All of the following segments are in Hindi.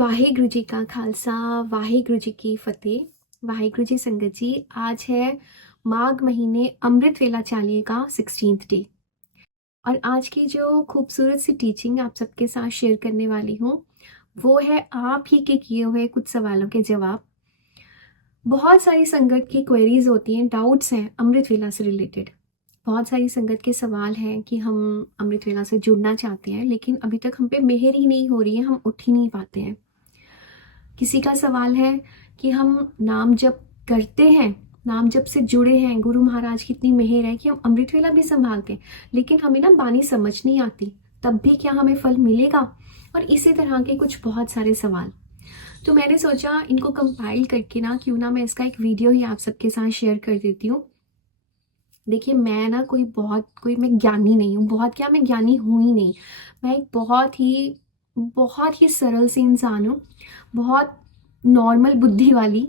वाहिगुरु जी का खालसा, वाहिगुरु जी की फतेह। वाहिगुरु जी संगत जी, आज है माघ महीने अमृत वेला चालीहे का 16th डे। और आज की जो खूबसूरत सी टीचिंग आप सबके साथ शेयर करने वाली हूँ वो है आप ही के किए हुए कुछ सवालों के जवाब। बहुत सारी संगत की क्वेरीज होती हैं, डाउट्स हैं अमृत वेला से रिलेटेड। बहुत सारी संगत के सवाल हैं कि हम अमृत वेला से जुड़ना चाहते हैं लेकिन अभी तक हम पे मेहर ही नहीं हो रही है, हम उठ ही नहीं पाते हैं। किसी का सवाल है कि हम नाम जप करते हैं, नाम जप से जुड़े हैं, गुरु महाराज की इतनी मेहर है कि हम अमृत वेला भी संभालते हैं लेकिन हमें ना बानी समझ नहीं आती, तब भी क्या हमें फल मिलेगा? और इसी तरह के कुछ बहुत सारे सवाल। तो मैंने सोचा इनको कंपाइल करके ना क्यों ना मैं इसका एक वीडियो ही आप सबके साथ शेयर कर देती हूँ। देखिए मैं ना कोई मैं ज्ञानी नहीं हूँ, बहुत क्या मैं ज्ञानी हूँ ही नहीं। मैं एक बहुत ही सरल सी इंसान हूँ, बहुत नॉर्मल बुद्धि वाली,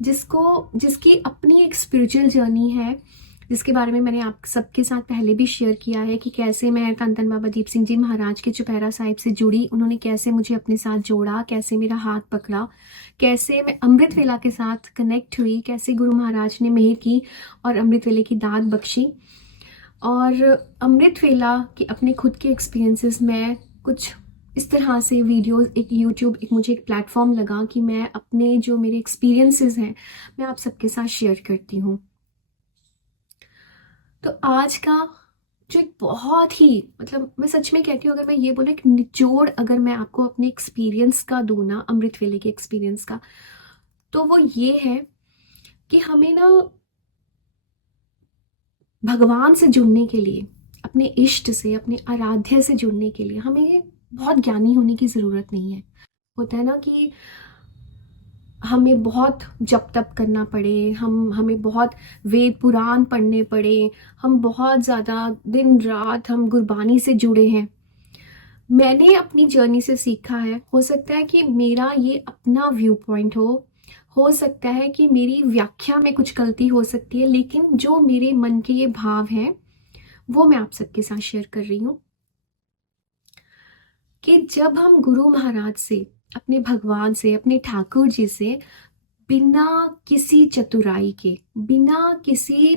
जिसकी अपनी एक स्पिरिचुअल जर्नी है, जिसके बारे में मैंने आप सबके साथ पहले भी शेयर किया है कि कैसे मैं धन धन बाबा दीप सिंह जी महाराज के चुपहरा साहिब से जुड़ी, उन्होंने कैसे मुझे अपने साथ जोड़ा, कैसे मेरा हाथ पकड़ा, कैसे मैं अमृत वेला के साथ कनेक्ट हुई, कैसे गुरु महाराज ने मेहर की और अमृत वेले की दात बख्शी। और अमृत वेला के अपने खुद के एक्सपीरियंसेस में कुछ इस तरह से वीडियोस, एक यूट्यूब मुझे एक प्लेटफॉर्म लगा कि मैं अपने जो मेरे एक्सपीरियंसेस हैं मैं आप सबके साथ शेयर करती हूँ। तो आज का जो एक बहुत ही मैं सच में कहती हूँ, अगर मैं ये बोलूँ एक निचोड़ अगर मैं आपको अपने एक्सपीरियंस का दूँ ना, अमृत वेले के एक्सपीरियंस का, तो वो ये है कि हमें ना भगवान से जुड़ने के लिए, अपने इष्ट से, अपने आराध्य से जुड़ने के लिए हमें बहुत ज्ञानी होने की ज़रूरत नहीं है। होता है ना कि हमें बहुत जप तप करना पड़े, हमें बहुत वेद पुराण पढ़ने पड़े, हम बहुत ज़्यादा दिन रात हम गुरबानी से जुड़े हैं। मैंने अपनी जर्नी से सीखा है, हो सकता है कि मेरा ये अपना व्यू पॉइंट हो सकता है कि मेरी व्याख्या में कुछ गलती हो सकती है, लेकिन जो मेरे मन के ये भाव हैं वो मैं आप सबके साथ शेयर कर रही हूँ कि जब हम गुरु महाराज से, अपने भगवान से, अपने ठाकुर जी से बिना किसी चतुराई के, बिना किसी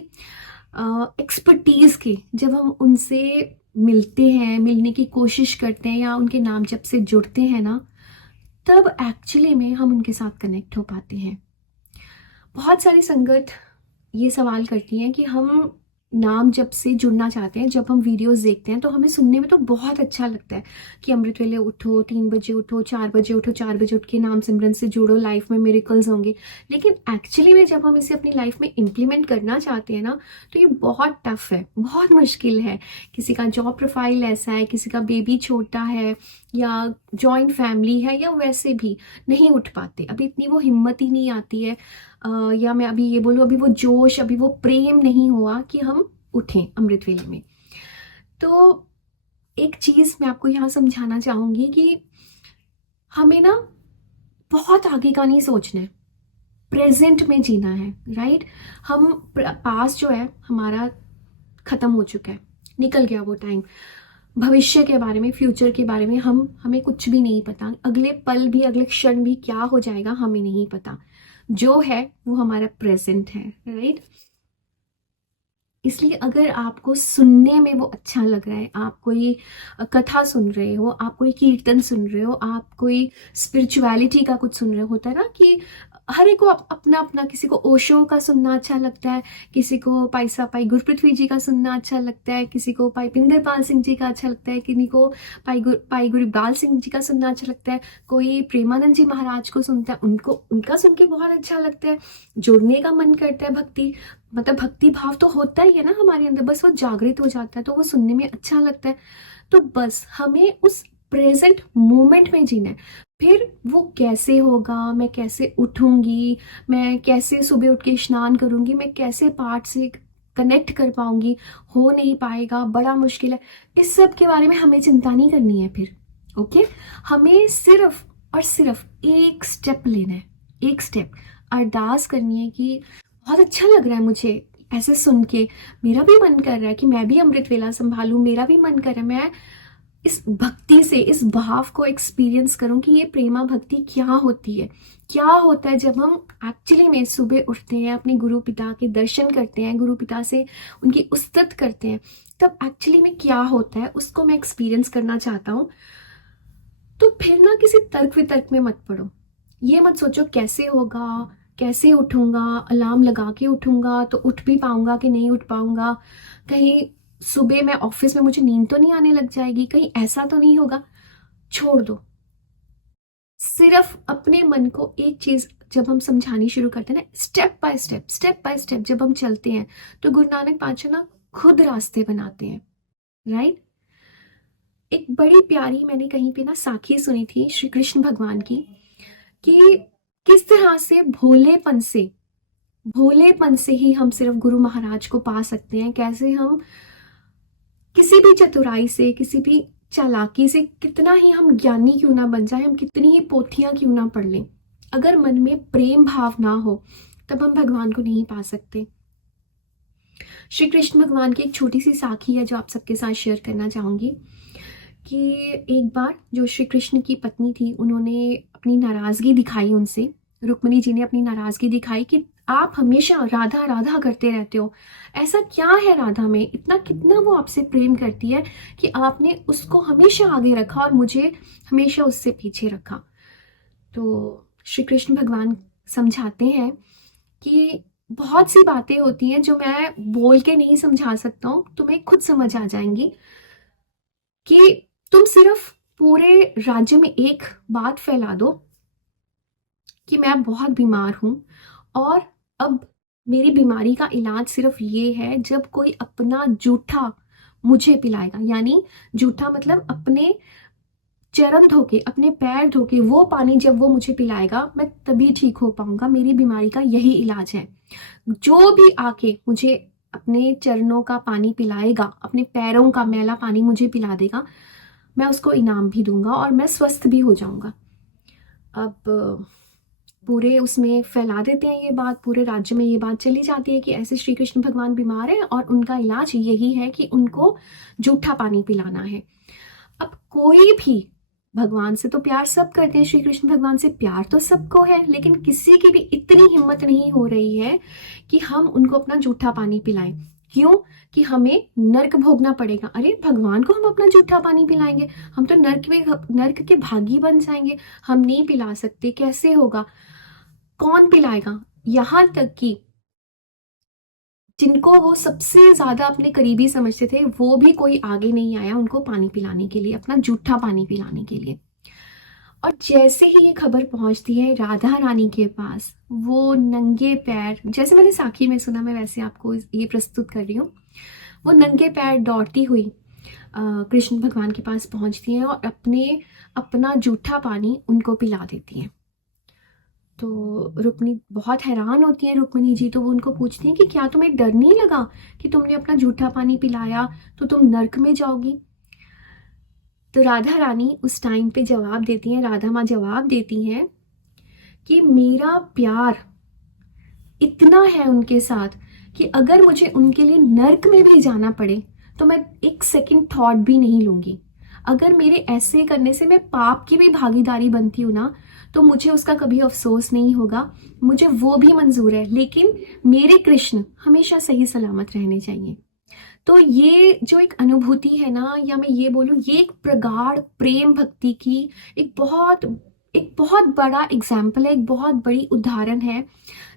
एक्सपर्टीज के जब हम उनसे मिलते हैं, मिलने की कोशिश करते हैं या उनके नाम जप से जुड़ते हैं ना, तब एक्चुअली में हम उनके साथ कनेक्ट हो पाते हैं। बहुत सारी संगत ये सवाल करती हैं कि हम नाम जप से जुड़ना चाहते हैं, जब हम वीडियोस देखते हैं तो हमें सुनने में तो बहुत अच्छा लगता है कि अमृत वेले उठो, 3 बजे उठो, 4 बजे उठो, 4 बजे उठ के नाम सिमरन से जुड़ो, लाइफ में मिरेकल्स होंगे। लेकिन एक्चुअली में जब हम इसे अपनी लाइफ में इम्प्लीमेंट करना चाहते हैं ना, तो ये बहुत टफ है, बहुत मुश्किल है। किसी का जॉब प्रोफाइल ऐसा है, किसी का बेबी छोटा है या जॉइंट फैमिली है, या वैसे भी नहीं उठ पाते, अभी इतनी वो हिम्मत ही नहीं आती है, या मैं अभी ये बोलूँ अभी वो जोश, अभी वो प्रेम नहीं हुआ कि हम उठें अमृत वेले में। तो एक चीज़ मैं आपको यहाँ समझाना चाहूँगी कि हमें ना बहुत आगे का नहीं सोचना है, प्रेजेंट में जीना है, राइट। हम पास जो है हमारा ख़त्म हो चुका है, निकल गया वो टाइम। भविष्य के बारे में, फ्यूचर के बारे में हमें कुछ भी नहीं पता, अगले पल भी, अगले क्षण भी क्या हो जाएगा हमें नहीं पता। जो है वो हमारा प्रेजेंट है, राइट। इसलिए अगर आपको सुनने में वो अच्छा लग रहा है, आप कोई कथा सुन रहे हो, आप कोई कीर्तन सुन रहे हो, आप कोई स्पिरिचुअलिटी का कुछ सुन रहे हो, होता है ना कि हर एक को अपना अपना, किसी को ओशो का सुनना अच्छा लगता है, किसी को पाई गुरपृथ्वी जी का सुनना अच्छा लगता है, किसी को पाई पिंदरपाल सिंह जी का अच्छा लगता है, किसी को पाई गुरु इकबाल सिंह जी का सुनना अच्छा लगता है, कोई प्रेमानंद जी महाराज को सुनता है, उनका सुन के बहुत अच्छा लगता है, जुड़ने का मन करता है। भक्ति भाव तो होता ही है ना हमारे अंदर, बस वो जागृत हो जाता है तो वो सुनने में अच्छा लगता है। तो बस हमें उस प्रेजेंट मोमेंट में जीना है। फिर वो कैसे होगा, मैं कैसे उठूंगी, मैं कैसे सुबह उठ के स्नान करूंगी, मैं कैसे पाठ से कनेक्ट कर पाऊंगी, हो नहीं पाएगा, बड़ा मुश्किल है, इस सब के बारे में हमें चिंता नहीं करनी है फिर। ओके, हमें सिर्फ और सिर्फ एक स्टेप लेना है, एक स्टेप अरदास करनी है कि बहुत अच्छा लग रहा है मुझे ऐसे सुन के, मेरा भी मन कर रहा है कि मैं भी अमृत वेला संभालूं, मेरा भी मन कर रहा है मैं इस भक्ति से, इस भाव को एक्सपीरियंस करूं कि ये प्रेमा भक्ति क्या होती है, क्या होता है जब हम एक्चुअली में सुबह उठते हैं, अपने गुरु पिता के दर्शन करते हैं, गुरु पिता से उनकी उस्तत करते हैं, तब एक्चुअली में क्या होता है, उसको मैं एक्सपीरियंस करना चाहता हूँ। तो फिर ना किसी तर्क वितर्क में मत पड़ो। ये मत सोचो कैसे होगा, कैसे उठूंगा, अलार्म लगा के उठूंगा तो उठ भी पाऊंगा कि नहीं उठ पाऊंगा, कहीं सुबह मैं ऑफिस में मुझे नींद तो नहीं आने लग जाएगी, कहीं ऐसा तो नहीं होगा। छोड़ दो। सिर्फ अपने मन को एक चीज जब हम समझानी शुरू करते हैं ना, स्टेप बाय स्टेप जब हम चलते हैं, तो गुरु नानक पातशाह ना खुद रास्ते बनाते हैं। राइट। एक बड़ी प्यारी मैंने कहीं पे ना साखी सुनी थी श्री कृष्ण भगवान की, कि किस तरह से भोलेपन से ही हम सिर्फ गुरु महाराज को पा सकते हैं। कैसे हम किसी भी चतुराई से, किसी भी चालाकी से, कितना ही हम ज्ञानी क्यों ना बन जाए, हम कितनी ही पोथियां क्यों ना पढ़ लें, अगर मन में प्रेम भाव ना हो तब हम भगवान को नहीं पा सकते। श्री कृष्ण भगवान की एक छोटी सी साखी है जो आप सबके साथ शेयर करना चाहूंगी, कि एक बार जो श्री कृष्ण की पत्नी थी, उन्होंने अपनी नाराजगी दिखाई उनसे, रुक्मिणी जी ने अपनी नाराजगी दिखाई कि आप हमेशा राधा राधा करते रहते हो, ऐसा क्या है राधा में, इतना कितना वो आपसे प्रेम करती है कि आपने उसको हमेशा आगे रखा और मुझे हमेशा उससे पीछे रखा। तो श्री कृष्ण भगवान समझाते हैं कि बहुत सी बातें होती हैं जो मैं बोल के नहीं समझा सकता हूँ, तुम्हें खुद समझ आ जाएंगी, कि तुम सिर्फ पूरे राज्य में एक बात फैला दो कि मैं बहुत बीमार हूं, और अब मेरी बीमारी का इलाज सिर्फ ये है, जब कोई अपना जूठा मुझे पिलाएगा, यानी जूठा मतलब अपने चरण धोके, अपने पैर धोके वो पानी जब वो मुझे पिलाएगा, मैं तभी ठीक हो पाऊंगा, मेरी बीमारी का यही इलाज है। जो भी आके मुझे अपने चरणों का पानी पिलाएगा, अपने पैरों का मैला पानी मुझे पिला देगा, मैं उसको इनाम भी दूंगा और मैं स्वस्थ भी हो जाऊंगा। अब पूरे उसमें फैला देते हैं ये बात, पूरे राज्य में ये बात चली जाती है कि ऐसे श्री कृष्ण भगवान बीमार है और उनका इलाज यही है कि उनको जूठा पानी पिलाना है। अब कोई भी, भगवान से तो प्यार सब करते हैं, श्री कृष्ण भगवान से प्यार तो सबको है, लेकिन किसी की भी इतनी हिम्मत नहीं हो रही है कि हम उनको अपना जूठा पानी पिलाएं। क्यों? कि हमें नर्क भोगना पड़ेगा। अरे भगवान को हम अपना जूठा पानी पिलाएंगे, हम तो नर्क के भागी बन जाएंगे, हम नहीं पिला सकते, कैसे होगा, कौन पिलाएगा। यहां तक कि जिनको वो सबसे ज्यादा अपने करीबी समझते थे, वो भी कोई आगे नहीं आया उनको पानी पिलाने के लिए, अपना जूठा पानी पिलाने के लिए। और जैसे ही ये खबर पहुंचती है राधा रानी के पास, वो नंगे पैर, जैसे मैंने साखी में सुना, मैं वैसे आपको ये प्रस्तुत कर रही हूँ, वो नंगे पैर दौड़ती हुई कृष्ण भगवान के पास पहुंचती हैं और अपना जूठा पानी उनको पिला देती हैं। तो रुक्मिणी बहुत हैरान होती है, रुक्मिणी जी, तो वो उनको पूछती हैं कि क्या तुम्हें डर नहीं लगा कि तुमने अपना जूठा पानी पिलाया तो तुम नर्क में जाओगी। तो राधा रानी उस टाइम पे जवाब देती हैं, राधा माँ जवाब देती हैं कि मेरा प्यार इतना है उनके साथ कि अगर मुझे उनके लिए नर्क में भी जाना पड़े तो मैं एक सेकंड थॉट भी नहीं लूंगी। अगर मेरे ऐसे करने से मैं पाप की भी भागीदारी बनती हूँ ना, तो मुझे उसका कभी अफसोस नहीं होगा, मुझे वो भी मंजूर है, लेकिन मेरे कृष्ण हमेशा सही सलामत रहने चाहिए। तो ये जो एक अनुभूति है ना, या मैं ये बोलूँ, ये एक प्रगाढ़ प्रेम भक्ति की एक बहुत बड़ा एग्जाम्पल है, एक बहुत बड़ी उदाहरण है,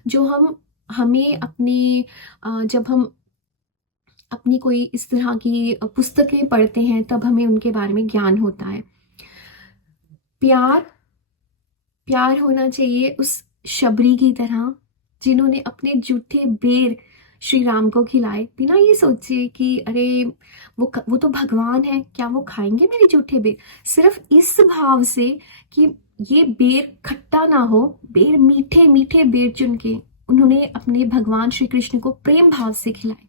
जो हमें अपने जब हम अपनी कोई इस तरह की पुस्तकें पढ़ते हैं तब हमें उनके बारे में ज्ञान होता है। प्यार प्यार होना चाहिए उस शबरी की तरह, जिन्होंने अपने जूठे बेर श्री राम को खिलाए, बिना ये सोचे कि अरे वो तो भगवान है, क्या वो खाएंगे मेरे जूठे बेर, सिर्फ इस भाव से कि ये बेर खट्टा ना हो, बेर मीठे मीठे बेर चुन के उन्होंने अपने भगवान श्री कृष्ण को प्रेम भाव से खिलाए।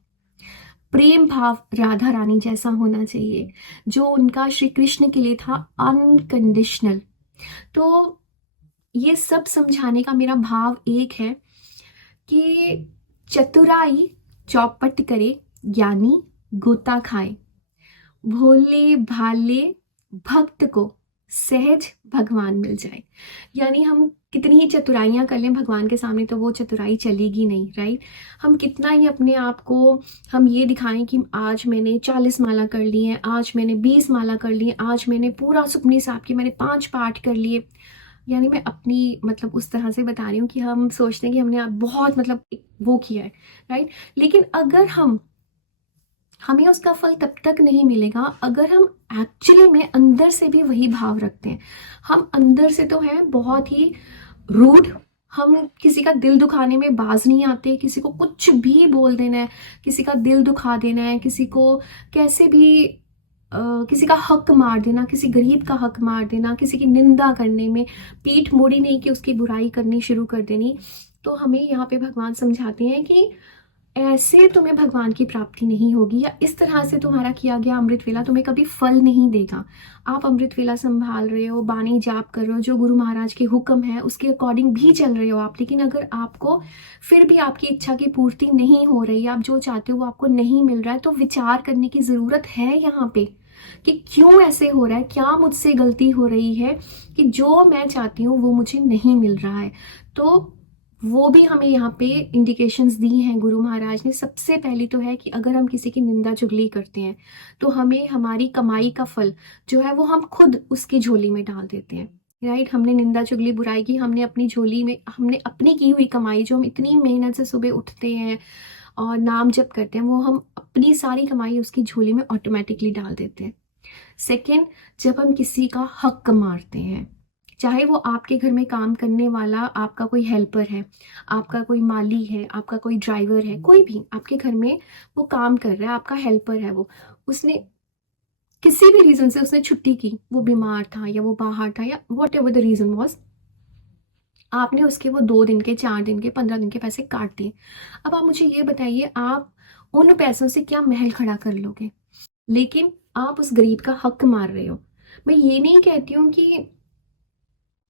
प्रेम भाव राधा रानी जैसा होना चाहिए, जो उनका श्री कृष्ण के लिए था, अनकंडीशनल। तो ये सब समझाने का मेरा भाव एक है कि चतुराई चौपट करे, ज्ञानी गोता खाए, भोले भाले भक्त को सहज भगवान मिल जाए। यानी हम कितनी ही चतुराइयाँ कर लें भगवान के सामने तो वो चतुराई चलेगी नहीं, राइट। हम कितना ही अपने आप को हम ये दिखाएं कि आज मैंने 40 माला कर ली हैं, आज मैंने 20 माला कर ली हैं, आज मैंने पूरा सुखमनी साहब की मैंने 5 पाठ कर लिए। यानी मैं अपनी मतलब उस तरह से बता रही हूँ कि हम सोचते हैं कि हमने बहुत मतलब वो किया है, राइट। लेकिन अगर हमें उसका फल तब तक नहीं मिलेगा अगर हम एक्चुअली में अंदर से भी वही भाव रखते हैं। हम अंदर से तो हैं बहुत ही रूड, हम किसी का दिल दुखाने में बाज नहीं आते, किसी को कुछ भी बोल देना है, किसी का दिल दुखा देना है, किसी को कैसे भी किसी का हक मार देना, किसी गरीब का हक मार देना, किसी की निंदा करने में पीठ मोड़ी नहीं कि उसकी बुराई करनी शुरू कर देनी। तो हमें यहाँ पे भगवान समझाते हैं कि ऐसे तुम्हें भगवान की प्राप्ति नहीं होगी, या इस तरह से तुम्हारा किया गया अमृत वेला तुम्हें कभी फल नहीं देगा। आप अमृत वेला संभाल रहे हो, बानी जाप कर रहे हो, जो गुरु महाराज के हुक्म है उसके अकॉर्डिंग भी चल रहे हो आप, लेकिन अगर आपको फिर भी आपकी इच्छा की पूर्ति नहीं हो रही, आप जो चाहते हो वो आपको नहीं मिल रहा है, तो विचार करने की ज़रूरत है यहाँ पे कि क्यों ऐसे हो रहा है, क्या मुझसे गलती हो रही है कि जो मैं चाहती हूँ वो मुझे नहीं मिल रहा है। तो वो भी हमें यहाँ पे इंडिकेशंस दी हैं गुरु महाराज ने। सबसे पहली तो है कि अगर हम किसी की निंदा चुगली करते हैं तो हमें हमारी कमाई का फल जो है वो हम खुद उसकी झोली में डाल देते हैं, राइट। हमने निंदा चुगली बुराई की, हमने अपनी झोली में, हमने अपनी की हुई कमाई जो हम इतनी मेहनत से सुबह उठते हैं और नाम जप करते हैं, वो हम अपनी सारी कमाई उसकी झोली में ऑटोमेटिकली डाल देते हैं। सेकेंड, जब हम किसी का हक मारते हैं, चाहे वो आपके घर में काम करने वाला आपका कोई हेल्पर है, आपका कोई माली है, आपका कोई ड्राइवर है, कोई भी आपके घर में वो काम कर रहा है, आपका हेल्पर है, वो उसने किसी भी रीज़न से उसने छुट्टी की, वो बीमार था या वो बाहर था या what ever the reason was, आपने उसके वो 2 दिन के, 4 दिन के, 15 दिन के पैसे काट दिए। अब आप मुझे ये बताइए, आप उन पैसों से क्या महल खड़ा कर लोगे? लेकिन आप उस गरीब का हक मार रहे हो। मैं ये नहीं कहती हूँ कि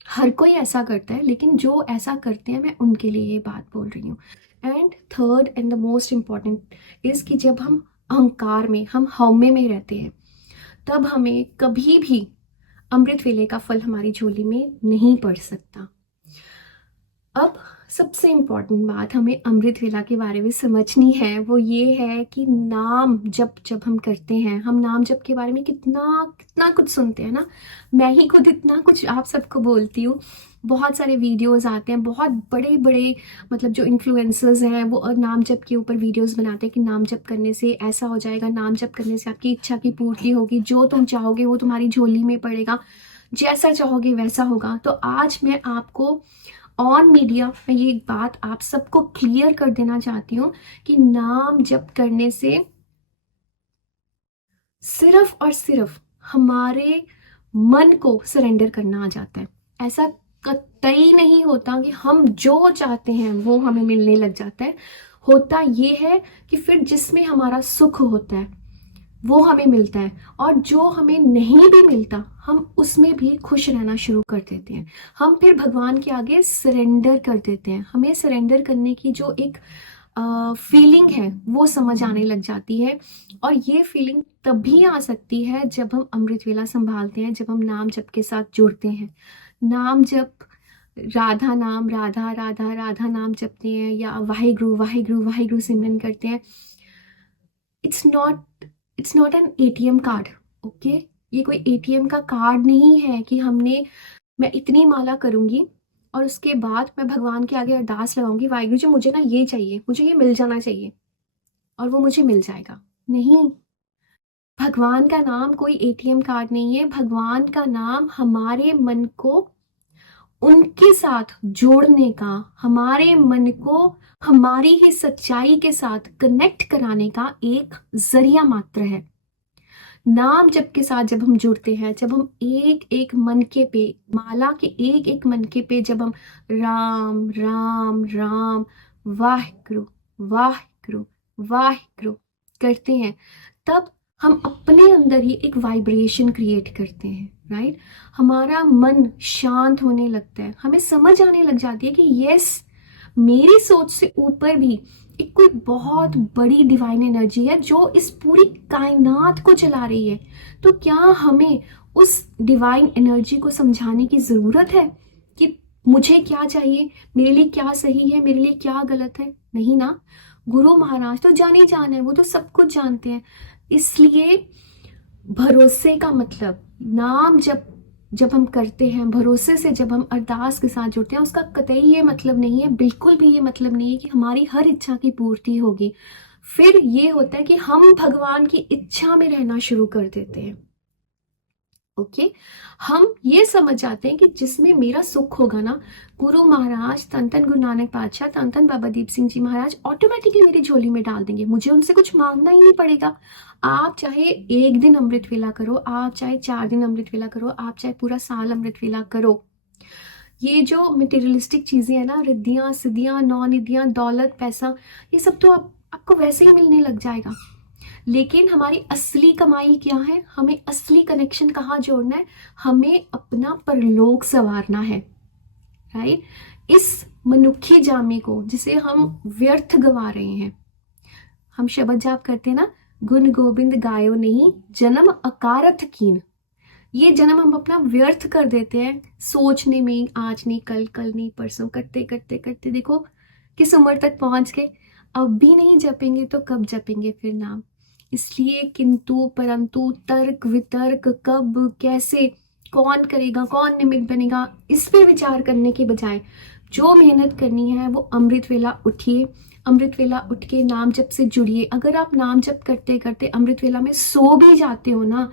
हर कोई ऐसा करता है, लेकिन जो ऐसा करते हैं मैं उनके लिए ये बात बोल रही हूँ। And third and the most important is कि जब हम अहंकार में, हम हौमे में रहते हैं, तब हमें कभी भी अमृत वेले का फल हमारी झोली में नहीं पड़ सकता। अब सबसे इम्पॉर्टेंट बात हमें अमृत वेला के बारे में समझनी है, वो ये है कि नाम जब हम करते हैं, हम नाम जप के बारे में कितना कितना कुछ सुनते हैं ना। मैं ही खुद इतना कुछ आप सबको बोलती हूँ, बहुत सारे वीडियोस आते हैं, बहुत बड़े बड़े मतलब जो इन्फ्लुएंसर्स हैं वो नाम जप के ऊपर वीडियोस बनाते हैं कि नाम जप करने से ऐसा हो जाएगा, नाम जप करने से आपकी इच्छा की पूर्ति होगी, जो तुम चाहोगे वो तुम्हारी झोली में पड़ेगा, जैसा चाहोगे वैसा होगा। तो आज मैं आपको ऑन मीडिया मैं ये बात आप सबको क्लियर कर देना चाहती हूँ कि नाम जप करने से सिर्फ और सिर्फ हमारे मन को सरेंडर करना आ जाता है। ऐसा कतई नहीं होता कि हम जो चाहते हैं वो हमें मिलने लग जाता है। होता ये है कि फिर जिसमें हमारा सुख होता है वो हमें मिलता है, और जो हमें नहीं भी मिलता हम उसमें भी खुश रहना शुरू कर देते हैं। हम फिर भगवान के आगे सरेंडर कर देते हैं। हमें सरेंडर करने की जो एक फीलिंग है वो समझ आने लग जाती है, और ये फीलिंग तभी आ सकती है जब हम अमृत वेला संभालते हैं, जब हम नाम जप के साथ जुड़ते हैं। नाम जप, राधा नाम, राधा राधा राधा नाम जपते हैं, या वाहिगुरु वाहिगुरु वाहिगुरु सिमरन करते हैं। It's not an ATM card, okay. ये कोई एटीएम का कार्ड नहीं है कि मैं इतनी माला करूंगी और उसके बाद मैं भगवान के आगे अरदास लगाऊंगी, वाहिगुरु जी मुझे ना ये चाहिए, मुझे ये मिल जाना चाहिए, और वो मुझे मिल जाएगा। नहीं, भगवान का नाम कोई एटीएम कार्ड नहीं है। भगवान का नाम हमारे मन को उनके साथ जोड़ने का, हमारे मन को हमारी ही सच्चाई के साथ कनेक्ट कराने का एक जरिया मात्र है। नाम जप के साथ जब हम जुड़ते हैं, जब हम एक एक मनके पे, माला के एक एक मनके पे जब हम राम राम राम वाहिगुरु वाहिगुरु वाहिगुरु करते हैं, तब हम अपने अंदर ही एक वाइब्रेशन क्रिएट करते हैं, राइट। हमारा मन शांत होने लगता है, हमें समझ आने लग जाती है कि यस, मेरी सोच से ऊपर भी एक कोई बहुत बड़ी डिवाइन एनर्जी है जो इस पूरी कायनात को चला रही है। तो क्या हमें उस डिवाइन एनर्जी को समझाने की ज़रूरत है कि मुझे क्या चाहिए, मेरे लिए क्या सही है, मेरे लिए क्या गलत है? नहीं ना। गुरु महाराज तो जान ही जान है, वो तो सब कुछ जानते हैं। इसलिए भरोसे का मतलब, नाम जब हम करते हैं, भरोसे से जब हम अरदास के साथ जुड़ते हैं, उसका कतई ये मतलब नहीं है, बिल्कुल भी ये मतलब नहीं है कि हमारी हर इच्छा की पूर्ति होगी। फिर ये होता है कि हम भगवान की इच्छा में रहना शुरू कर देते हैं। ओके, हम ये समझ जाते हैं कि जिसमें मेरा सुख होगा ना, गुरु महाराज, धन धन गुरु नानक पातशाह, धन धन बाबा दीप सिंह जी महाराज ऑटोमेटिकली मेरी झोली में डाल देंगे। मुझे उनसे कुछ मांगना ही नहीं पड़ेगा। आप चाहे एक दिन अमृत वेला करो, आप चाहे 4 दिन अमृत वेला करो, आप चाहे पूरा साल अमृत वेला करो, ये जो मटेरियलिस्टिक चीजें हैं ना, रिद्धियां सिद्धियां नौ निधियां, दौलत पैसा, ये सब तो आपको वैसे ही मिलने लग जाएगा। लेकिन हमारी असली कमाई क्या है? हमें असली कनेक्शन कहाँ जोड़ना है? हमें अपना परलोक संवारना है। राइट? इस मनुष्य जामे को जिसे हम व्यर्थ गवा रहे हैं, हम शब्द जाप करते हैं ना, गुण गोविंद गायो नहीं, जन्म अकारथ कीन। ये जन्म हम अपना व्यर्थ कर देते हैं सोचने में, आज नहीं कल, कल नहीं परसों, करते करते करते देखो किस उम्र तक पहुंच गए। अब भी नहीं जपेंगे तो कब जपेंगे फिर नाम? इसलिए किंतु परंतु, तर्क वितर्क, कब कैसे, कौन करेगा, कौन निमित्त बनेगा, इस पे विचार करने के बजाय जो मेहनत करनी है वो अमृत वेला उठिए, अमृत वेला उठ के नाम जप से जुड़िए। अगर आप नाम जप करते करते अमृत वेला में सो भी जाते हो ना,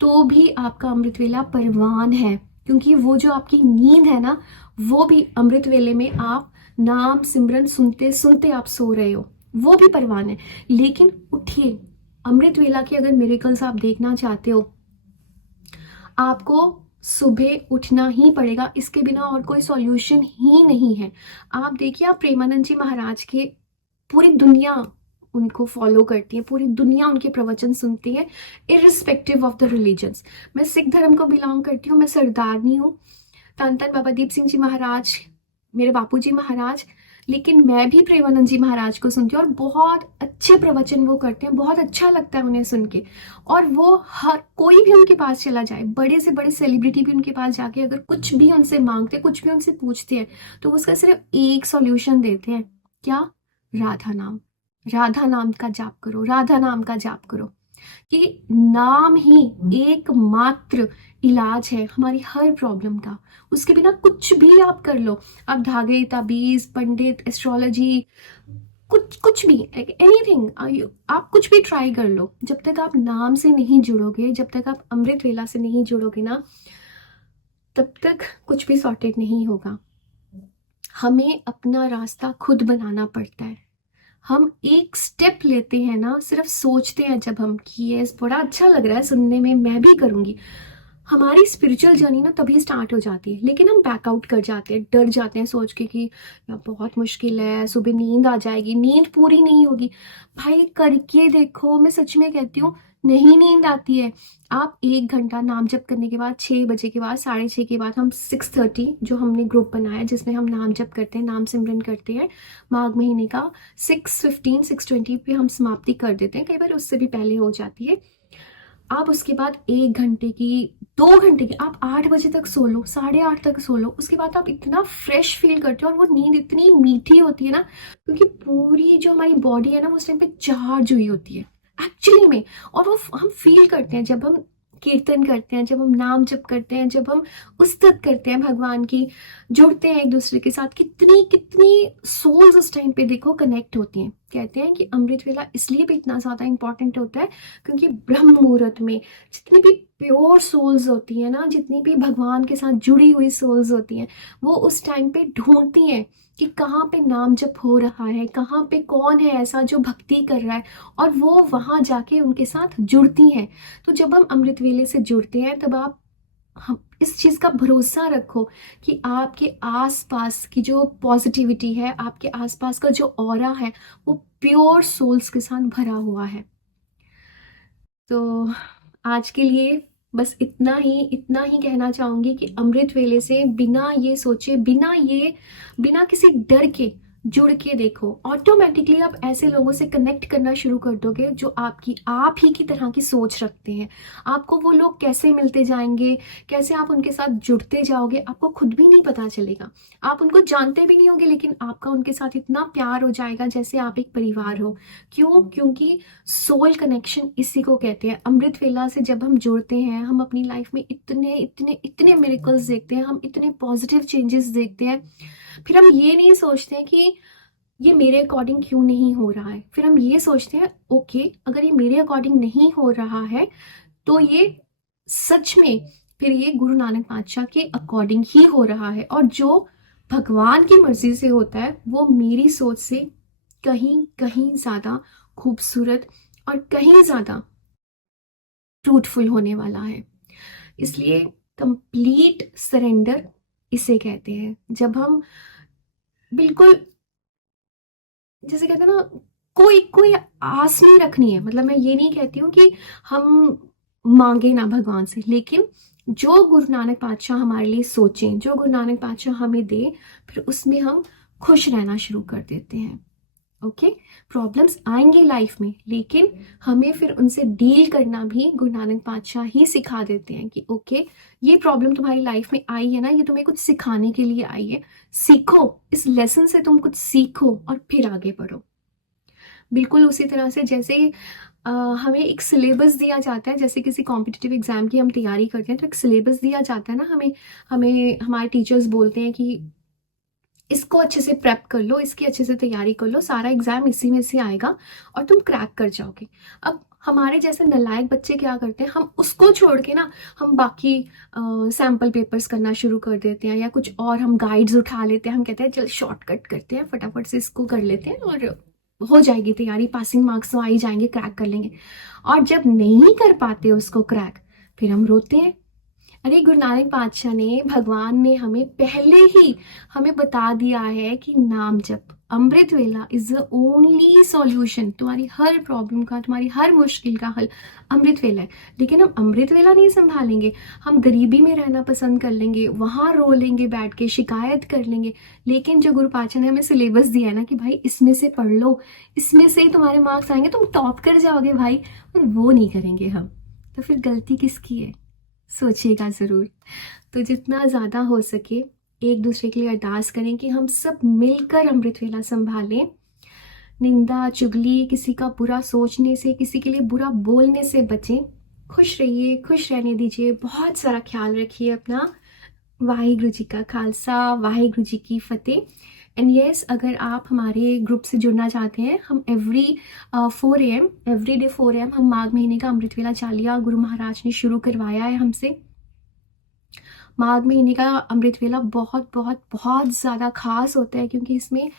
तो भी आपका अमृत वेला परवान है, क्योंकि वो जो आपकी नींद है ना, वो भी अमृत वेले में आप नाम सिमरन सुनते सुनते आप सो रहे हो, वो भी परवान है। लेकिन उठिए, अमृत वेला के अगर मिरेकल्स आप देखना चाहते हो, आपको सुबह उठना ही पड़ेगा, इसके बिना और कोई सॉल्यूशन ही नहीं है। आप देखिए, आप प्रेमानंद जी महाराज के, पूरी दुनिया उनको फॉलो करती है, पूरी दुनिया उनके प्रवचन सुनती है, इरिस्पेक्टिव ऑफ द रिलीजन्स। मैं सिख धर्म को बिलोंग करती हूँ, मैं सरदारनी हूँ, धन धन बाबा दीप सिंह जी महाराज मेरे बापू जी महाराज, लेकिन मैं भी प्रेमानंद जी महाराज को सुनती हूँ और बहुत अच्छे प्रवचन वो करते हैं, बहुत अच्छा लगता है उन्हें सुन के। और वो हर कोई भी उनके पास चला जाए, बड़े से बड़े सेलिब्रिटी भी उनके पास जाके अगर कुछ भी उनसे मांगते, कुछ भी उनसे पूछते हैं, तो उसका सिर्फ एक सॉल्यूशन देते हैं, क्या? राधा नाम। राधा नाम का जाप करो, राधा नाम का जाप करो, कि नाम ही एकमात्र इलाज है हमारी हर प्रॉब्लम का। उसके बिना कुछ भी आप कर लो, आप धागे, ताबीज, पंडित, एस्ट्रोलॉजी, कुछ भी, एनीथिंग, आप कुछ भी ट्राई कर लो, जब तक आप नाम से नहीं जुड़ोगे, जब तक आप अमृत वेला से नहीं जुड़ोगे ना, तब तक कुछ भी सॉर्टेड नहीं होगा। हमें अपना रास्ता खुद बनाना पड़ता है। हम एक स्टेप लेते हैं ना, सिर्फ सोचते हैं जब हम कि ये बड़ा अच्छा लग रहा है सुनने में, मैं भी करूंगी, हमारी स्पिरिचुअल जर्नी ना तभी स्टार्ट हो जाती है। लेकिन हम बैकआउट कर जाते हैं, डर जाते हैं सोच के कि यार बहुत मुश्किल है, सुबह नींद आ जाएगी, नींद पूरी नहीं होगी। भाई करके देखो, मैं सच में कहती हूँ, नहीं नींद आती है। आप 1 घंटा नाम जप करने के बाद, 6 बजे के बाद, 6:30 के बाद, हम 6:30 जो हमने ग्रुप बनाया जिसमें हम नाम जप करते हैं, नाम सिमरन करते हैं, माघ महीने का 6:15 6:20 पे हम समाप्ति कर देते हैं, कई बार उससे भी पहले हो जाती है। आप उसके बाद 1 घंटे की, 2 घंटे की, आप 8 बजे तक सो लो, 8:30 तक सो लो, उसके बाद आप इतना फ्रेश फील करते हो और वो नींद इतनी मीठी होती है ना, क्योंकि पूरी जो हमारी बॉडी है ना, वो उस टाइम पे चार्ज हुई होती है एक्चुअली में। और वो हम फील करते हैं जब हम कीर्तन करते हैं, जब हम नाम जप करते हैं, जब हम उस्तत करते हैं भगवान की, जुड़ते हैं एक दूसरे के साथ, कितनी कितनी सोल्स उस टाइम पे देखो कनेक्ट होती हैं। कहते हैं कि अमृत वेला इसलिए भी इतना ज़्यादा इंपॉर्टेंट होता है क्योंकि ब्रह्म मुहूर्त में जितनी भी प्योर सोल्स होती हैं ना, जितनी भी भगवान के साथ जुड़ी हुई सोल्स होती हैं, वो उस टाइम पे ढूंढती हैं कि कहाँ पे नाम जप हो रहा है, कहाँ पे कौन है ऐसा जो भक्ति कर रहा है, और वो वहाँ जाके उनके साथ जुड़ती हैं। तो जब हम अमृत वेले से जुड़ते हैं, तब आप हम इस चीज़ का भरोसा रखो कि आपके आसपास की जो पॉजिटिविटी है, आपके आसपास का जो ऑरा है, वो प्योर सोल्स के साथ भरा हुआ है। तो आज के लिए बस इतना ही कहना चाहूंगी कि अमृत वेले से बिना ये सोचे, बिना किसी डर के जुड़ के देखो, ऑटोमेटिकली आप ऐसे लोगों से कनेक्ट करना शुरू कर दोगे जो आपकी आप ही की तरह की सोच रखते हैं। आपको वो लोग कैसे मिलते जाएंगे, कैसे आप उनके साथ जुड़ते जाओगे, आपको खुद भी नहीं पता चलेगा। आप उनको जानते भी नहीं होंगे, लेकिन आपका उनके साथ इतना प्यार हो जाएगा जैसे आप एक परिवार हो। क्यों? क्योंकि सोल कनेक्शन इसी को कहते हैं। अमृत वेला से जब हम जुड़ते हैं, हम अपनी लाइफ में इतने इतने इतने मिरेकल्स देखते हैं, हम इतने पॉजिटिव चेंजेस देखते हैं। फिर हम ये नहीं सोचते हैं कि ये मेरे अकॉर्डिंग क्यों नहीं हो रहा है। फिर हम ये सोचते हैं ओके, अगर ये मेरे अकॉर्डिंग नहीं हो रहा है तो ये सच में फिर ये गुरु नानक पातशाह के अकॉर्डिंग ही हो रहा है, और जो भगवान की मर्जी से होता है वो मेरी सोच से कहीं कहीं ज्यादा खूबसूरत और कहीं ज्यादा फ्रूटफुल होने वाला है। इसलिए कंप्लीट सरेंडर इसे कहते हैं। जब हम बिल्कुल, जैसे कहते हैं ना, कोई कोई आस नहीं रखनी है। मतलब मैं ये नहीं कहती हूँ कि हम मांगे ना भगवान से, लेकिन जो गुरु नानक पातशाह हमारे लिए सोचें, जो गुरु नानक पातशाह हमें दे, फिर उसमें हम खुश रहना शुरू कर देते हैं। ओके, प्रॉब्लम्स आएंगी लाइफ में, लेकिन हमें फिर उनसे डील करना भी गुरु नानक पातशाह ही सिखा देते हैं कि ओके, ये प्रॉब्लम तुम्हारी लाइफ में आई है ना, ये तुम्हें कुछ सिखाने के लिए आई है। सीखो, इस लेसन से तुम कुछ सीखो और फिर आगे बढ़ो। बिल्कुल उसी तरह से जैसे हमें एक सिलेबस दिया जाता है, जैसे किसी कॉम्पिटिटिव एग्जाम की हम तैयारी करते हैं तो एक सिलेबस दिया जाता है ना हमें। हमें हमारे टीचर्स बोलते हैं कि इसको अच्छे से प्रेप कर लो, इसकी अच्छे से तैयारी कर लो, सारा एग्जाम इसी में से आएगा और तुम क्रैक कर जाओगे। अब हमारे जैसे नालायक बच्चे क्या करते हैं, हम उसको छोड़ के ना हम बाकी सैम्पल पेपर्स करना शुरू कर देते हैं, या कुछ और हम गाइड्स उठा लेते हैं। हम कहते हैं चल शॉर्टकट करते हैं, फटाफट से इसको कर लेते हैं और हो जाएगी तैयारी, पासिंग मार्क्स तो आ ही जाएंगे, क्रैक कर लेंगे। और जब नहीं कर पाते उसको क्रैक, फिर हम रोते हैं। अरे गुरु नानक पातशाह ने, भगवान ने हमें पहले ही हमें बता दिया है कि नाम जप, अमृत वेला इज द ओनली सॉल्यूशन। तुम्हारी हर प्रॉब्लम का, तुम्हारी हर मुश्किल का हल अमृत वेला है। लेकिन हम अमृत वेला नहीं संभालेंगे, हम गरीबी में रहना पसंद कर लेंगे, वहां रो लेंगे, बैठ के शिकायत कर लेंगे। लेकिन जो गुरु पातशाह ने हमें सिलेबस दिया है ना कि भाई इसमें से पढ़ लो, इसमें से ही तुम्हारे मार्क्स आएंगे, तुम टॉप कर जाओगे भाई, और वो नहीं करेंगे हम, तो फिर गलती किसकी है? सोचिएगा ज़रूर। तो जितना ज़्यादा हो सके एक दूसरे के लिए अरदास करें कि हम सब मिलकर अमृत वेला संभालें। निंदा चुगली, किसी का बुरा सोचने से, किसी के लिए बुरा बोलने से बचें। खुश रहिए, खुश रहने दीजिए, बहुत सारा ख्याल रखिए अपना। वाहिगुरु जी का खालसा, वाहिगुरु जी की फतेह। एंड येस, अगर आप हमारे ग्रुप से जुड़ना चाहते हैं, हम every 4 AM, every day 4 AM हम माघ महीने का अमृत वेला चालिया गुरु महाराज ने शुरू करवाया है हमसे। माघ महीने का अमृत वेला बहुत बहुत बहुत ज़्यादा खास होता है, क्योंकि इसमें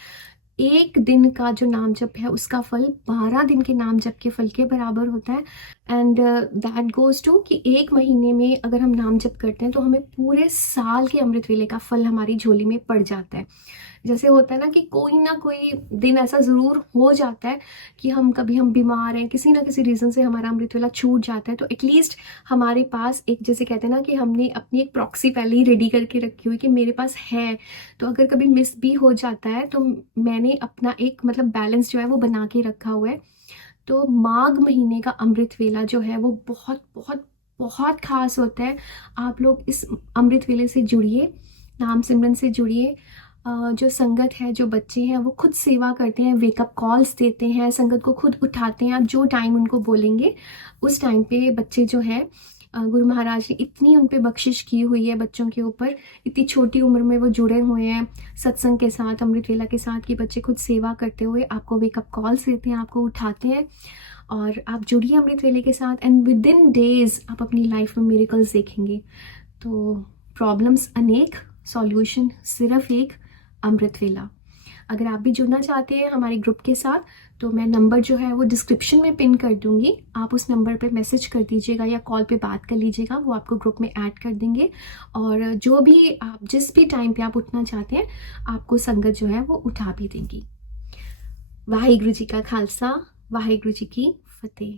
एक दिन का जो नाम जप है उसका फल 12 दिन के नाम जप के फल के बराबर होता है। एंड दैट गोज टू कि एक महीने में अगर हम नाम जप करते हैं तो हमें पूरे साल के अमृत वेले का फल हमारी झोली में पड़ जाता है। जैसे होता है ना कि कोई ना कोई दिन ऐसा ज़रूर हो जाता है कि हम बीमार हैं, किसी ना किसी रीज़न से हमारा अमृत वेला छूट जाता है, तो एटलीस्ट हमारे पास एक, जैसे कहते हैं ना कि हमने अपनी एक प्रॉक्सी पहले ही रेडी करके रखी हुई कि मेरे पास है, तो अगर कभी मिस भी हो जाता है तो मैंने अपना एक मतलब बैलेंस जो है वो बना के रखा हुआ है। तो माघ महीने का अमृत वेला जो है वो बहुत बहुत बहुत खास होता है। आप लोग इस अमृत वेले से जुड़िए, नाम सिमरन से जुड़िए। जो संगत है, जो बच्चे हैं, वो खुद सेवा करते हैं, वेकअप कॉल्स देते हैं, संगत को खुद उठाते हैं। आप जो टाइम उनको बोलेंगे उस टाइम पे बच्चे जो है, गुरु महाराज ने इतनी उन पे बख्शिश की हुई है बच्चों के ऊपर, इतनी छोटी उम्र में वो जुड़े हुए हैं सत्संग के साथ, अमृत वेला के साथ, कि बच्चे खुद सेवा करते हुए आपको वेकअप कॉल्स देते हैं, आपको उठाते हैं। और आप जुड़िए अमृत वेले के साथ, एंड विद इन डेज आप अपनी लाइफ में मिरेकल्स देखेंगे। तो प्रॉब्लम्स अनेक, सॉल्यूशन सिर्फ एक, अमृत वेला। अगर आप भी जुड़ना चाहते हैं हमारे ग्रुप के साथ तो मैं नंबर जो है वो डिस्क्रिप्शन में पिन कर दूंगी, आप उस नंबर पे मैसेज कर दीजिएगा या कॉल पे बात कर लीजिएगा, वो आपको ग्रुप में ऐड कर देंगे। और जो भी आप जिस भी टाइम पे आप उठना चाहते हैं आपको संगत जो है वो उठा भी देंगी। वाहिगुरु जी का खालसा, वाहिगुरु जी की फतेह।